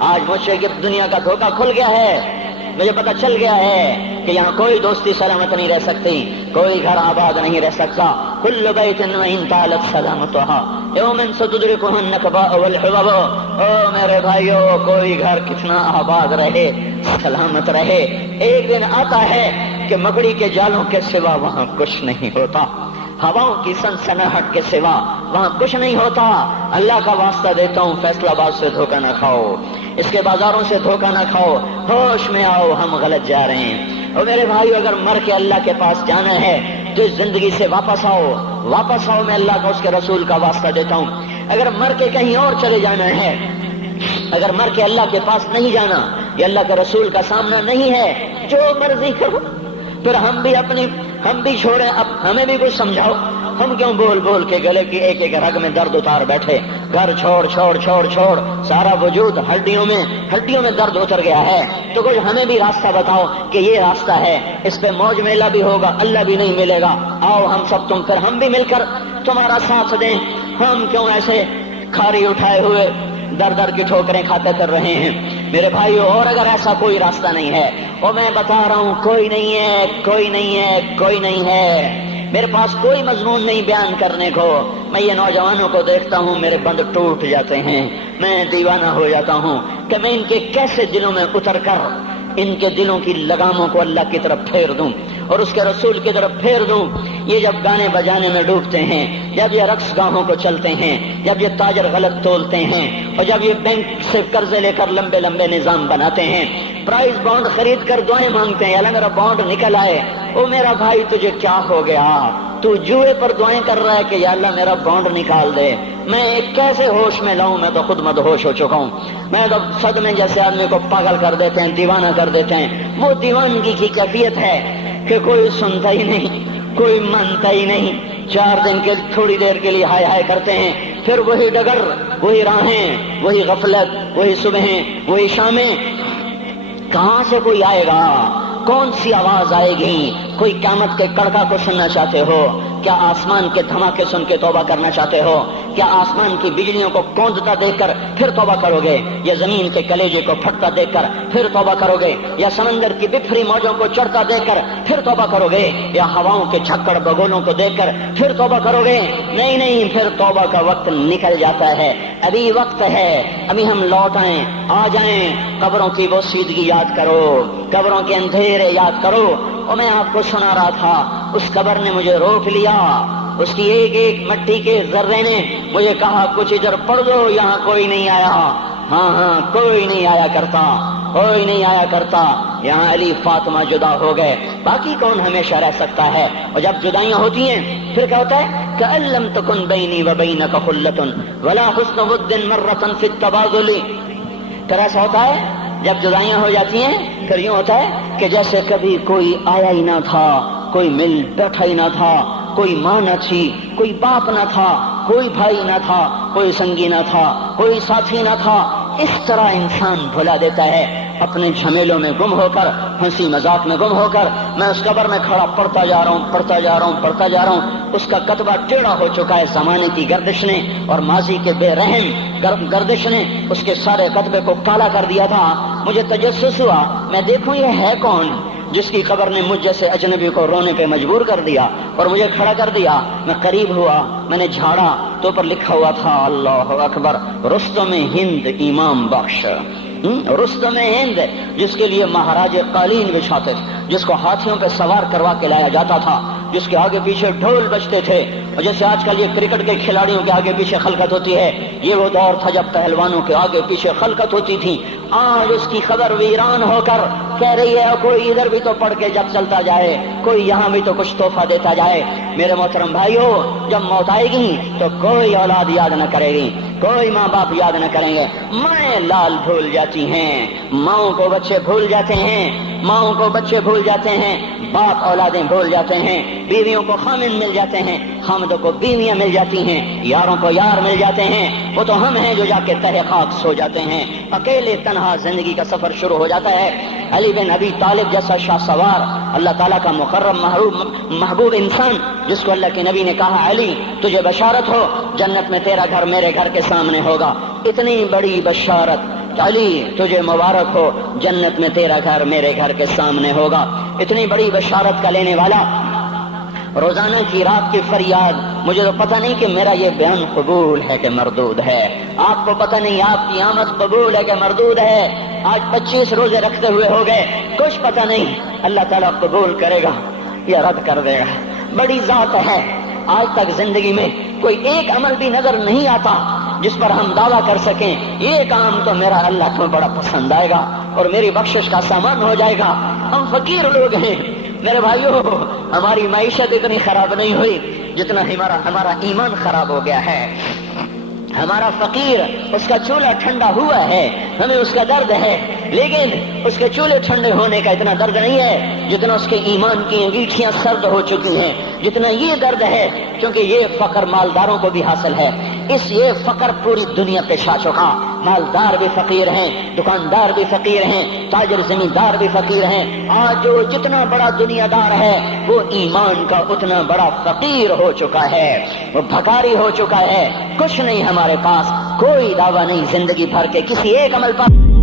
آج مجھ سے دنیا کا دھوکہ کھل گیا ہے، مجھے پتہ چل گیا ہے کہ یہاں کوئی دوستی سلامت نہیں رہ سکتی، کوئی گھر آباد نہیں رہ سکتا. کل بیت وإن طالت سلامتها یوم ستدرکہ النکباء والحبب. او میرے بھائیو، کوئی گھر کتنا آباد رہے، سلامت رہے، ایک دن آتا ہے کہ مکڑی کے جالوں کے سوا وہاں کچھ نہیں ہوتا، ہواؤں کی سنسناہٹ کے سوا وہاں کچھ نہیں ہوتا. اللہ کا واسطہ دیتا ہوں، فیصلہ آباد سے دھوکہ نہ کھاؤ، اس کے بازاروں سے دھوکہ نہ کھاؤ، ہوش میں آؤ، ہم غلط جا رہے ہیں. اور میرے بھائیو، اگر مر کے اللہ کے پاس جانا ہے تو اس زندگی سے واپس آؤ، واپس آؤ. میں اللہ کا، اس کے رسول کا واسطہ دیتا ہوں. اگر مر کے کہیں اور چلے جانا ہے، اگر مر کے اللہ کے پاس نہیں جانا، یہ اللہ کے رسول کا سامنا نہیں ہے، جو مرضی کرو. پھر ہم بھی چھوڑیں، اب ہمیں بھی کچھ سمجھاؤ. ہم کیوں بول بول کے گلے کی ایک ایک رگ میں درد اتار بیٹھے؟ گھر چھوڑ چھوڑ چھوڑ چھوڑ، سارا وجود ہڈیوں میں درد اتر گیا ہے. تو کچھ ہمیں بھی راستہ بتاؤ کہ یہ راستہ ہے، اس پہ موج میلہ بھی ہوگا، اللہ بھی نہیں ملے گا. آؤ ہم سب پھر ہم بھی مل کر تمہارا ساتھ دیں. ہم کیوں ایسے کھاری اٹھائے ہوئے در در کی ٹھوکریں کھاتے کر رہے ہیں میرے بھائیو؟ اور اگر ایسا کوئی راستہ نہیں ہے، اور میں بتا رہا ہوں کوئی نہیں ہے، کوئی نہیں ہے، کوئی نہیں ہے، میرے پاس کوئی مضمون نہیں بیان کرنے کو. میں یہ نوجوانوں کو دیکھتا ہوں، میرے بند ٹوٹ جاتے ہیں، میں دیوانہ ہو جاتا ہوں کہ میں ان کے کیسے دلوں میں اتر کر ان کے دلوں کی لگاموں کو اللہ کی طرف پھیر دوں اور اس کے رسول کی طرف پھیر دوں. یہ جب گانے بجانے میں ڈوبتے ہیں، جب یہ رقص گاہوں کو چلتے ہیں، جب یہ تاجر غلط تولتے ہیں، اور جب یہ بینک سے قرضے لے کر لمبے لمبے نظام بناتے ہیں، پرائز بانڈ خرید کر دعائیں مانگتے ہیں، اللہ میرا بانڈ نکل آئے. او میرا بھائی، تجھے کیا ہو گیا؟ تو جوئے پر دعائیں کر رہا ہے کہ یا اللہ میرا بانڈ نکال دے. میں کیسے ہوش میں لاؤں؟ میں تو خود مدہوش ہو چکا ہوں. میں تو صدمے جیسے آدمی کو پاگل کر دیتے ہیں، دیوانہ کر دیتے ہیں. وہ دیوانگی کی کیفیت ہے کہ کوئی سنتا ہی نہیں، کوئی مانتا ہی نہیں. 4 دن کے تھوڑی دیر کے لیے ہائے ہائے کرتے ہیں، پھر وہی ڈگر، وہی راہیں، وہی غفلت، وہی صبحیں، وہی شامیں. کہاں سے کوئی آئے گا؟ کون سی آواز آئے گی؟ کوئی قیامت کے کڑکا کو سننا چاہتے ہو؟ کیا آسمان کے دھماکے سن کے توبہ کرنا چاہتے ہو؟ کیا آسمان کی بجلیوں کو کوندتا دیکھ کر پھر توبہ کرو گے؟ یا زمین کے کلیجے کو پھٹتا دیکھ کر پھر توبہ کرو گے؟ یا سمندر کی بکھری موجوں کو چڑھتا دیکھ کر پھر توبہ کرو گے؟ یا ہواؤں کے جھکڑ بگولوں کو دیکھ کر پھر توبہ کرو گے؟ نہیں نہیں، پھر توبہ کا وقت نکل جاتا ہے. ابھی وقت ہے، ابھی ہم لوٹ آئیں، آ جائیں. قبروں کی وہ سیدگی یاد کرو، قبروں کے اندھیرے یاد کرو. اور میں آپ کو سنا رہا تھا، اس قبر نے مجھے روک لیا، اس کی ایک ایک مٹی کے ذرے نے مجھے کہا کچھ ادھر پڑھ دو، یہاں کوئی نہیں آیا. ہاں کوئی نہیں آیا کرتا، کوئی نہیں آیا کرتا. یہاں علی فاطمہ جدا ہو گئے، باقی کون ہمیشہ رہ سکتا ہے؟ اور جب جدائیاں ہوتی ہیں پھر کیا ہوتا ہے؟ کہ لم تکن بینی و بینک خلۃ ولا حسن ود مرۃ فی التبادل. پھر ایسا ہوتا ہے جب جدائیاں ہو جاتی ہیں، پھر یوں ہوتا ہے کہ جیسے کبھی کوئی آیا ہی نہ تھا، کوئی مل بیٹھا ہی نہ تھا، کوئی ماں نہ تھی، کوئی باپ نہ تھا، کوئی بھائی نہ تھا، کوئی سنگی نہ تھا، کوئی ساتھی نہ تھا. اس طرح انسان بھلا دیتا ہے اپنے جھمیلوں میں گم ہو کر، ہنسی مذاق میں گم ہو کر. میں اس قبر میں کھڑا پڑھتا جا رہا ہوں، پڑھتا جا رہا ہوں، پڑھتا جا رہا ہوں. اس کا کتبہ ٹیڑھا ہو چکا ہے، زمانے کی گردش نے اور ماضی کے بے رحم گردش نے اس کے سارے کتبے کو کالا کر دیا تھا. مجھے تجسس ہوا، میں دیکھوں یہ ہے کون جس کی قبر نے مجھ جیسے اجنبی کو رونے پہ مجبور کر دیا اور مجھے کھڑا کر دیا. میں قریب ہوا، میں نے جھاڑا تو پر لکھا ہوا تھا اللہ اکبر، رستم ہند امام بخش. رستم ہند، جس کے لیے مہاراج قالین بچھاتے تھے، جس کو ہاتھیوں پہ سوار کروا کے لایا جاتا تھا، جس کے آگے پیچھے ڈھول بجتے تھے. اور جیسے آج کل یہ کرکٹ کے کھلاڑیوں کے آگے پیچھے خلقت ہوتی ہے، یہ وہ دور تھا جب پہلوانوں کے آگے پیچھے خلقت ہوتی تھی. آج اس کی خبر ویران ہو کر کہہ رہی ہے کوئی ادھر بھی تو پڑھ کے جب چلتا جائے، کوئی یہاں بھی تو کچھ تحفہ دیتا جائے. میرے محترم بھائیو، جب موت آئے گی تو کوئی اولاد یاد نہ کرے گی، کوئی ماں باپ یاد نہ کریں گے. مائیں لال بھول جاتی ہیں، ماؤں کو بچے بھول جاتے ہیں، ماؤں کو بچے بھول جاتے ہیں، باپ اولادیں بھول جاتے ہیں، بیویوں کو خامن مل جاتے ہیں، خامدوں کو بیویاں مل جاتی ہیں، یاروں کو یار مل جاتے ہیں. وہ تو ہم ہیں جو جا کے تہہ خاک سو جاتے ہیں. اکیلے تنہا زندگی کا سفر شروع ہو جاتا ہے. علی بن ابی طالب جیسا شاہ سوار، اللہ تعالیٰ کا مکرم محبوب انسان، جس کو اللہ کے نبی نے کہا علی تجھے بشارت ہو، جنت میں تیرا گھر میرے گھر کے سامنے ہوگا. اتنی بڑی بشارت علی تجھے مبارک ہو، جنت میں تیرا گھر میرے گھر کے سامنے ہوگا۔ اتنی بڑی بشارت کا لینے والا، روزانہ کی رات کی فریاد، مجھے تو پتہ نہیں کہ میرا یہ بیان قبول ہے کہ مردود ہے، آپ کو پتہ نہیں آپ کی آمد قبول ہے کہ مردود ہے۔ آج 25 روزے رکھتے ہوئے ہو گئے، کچھ پتہ نہیں اللہ تعالیٰ قبول کرے گا یا رد کر دے گا، بڑی ذات ہے۔ آج تک زندگی میں کوئی ایک عمل بھی نظر نہیں آتا جس پر ہم دعویٰ کر سکیں یہ کام تو میرا اللہ کو بڑا پسند آئے گا اور میری بخشش کا سامان ہو جائے گا۔ ہم فقیر لوگ ہیں میرے بھائیوں، ہماری معیشت اتنی خراب نہیں ہوئی جتنا ہمارا ایمان خراب ہو گیا ہے۔ ہمارا فقیر، اس کا چولہا ٹھنڈا ہوا ہے، ہمیں اس کا درد ہے، لیکن اس کے چولہے ٹھنڈے ہونے کا اتنا درد نہیں ہے جتنا اس کے ایمان کی انگیٹھیاں سرد ہو چکی ہیں، جتنا یہ درد ہے، کیونکہ یہ فقر مالداروں کو بھی حاصل ہے۔ یہ فقر پوری دنیا پہ چھا چکا، مالدار بھی فقیر ہیں، دکاندار بھی فقیر ہیں، تاجر زمیندار بھی فقیر ہیں۔ آج جو جتنا بڑا دنیا دار ہے وہ ایمان کا اتنا بڑا فقیر ہو چکا ہے، وہ بھکاری ہو چکا ہے۔ کچھ نہیں ہمارے پاس، کوئی دعویٰ نہیں زندگی بھر کے کسی ایک عمل پر۔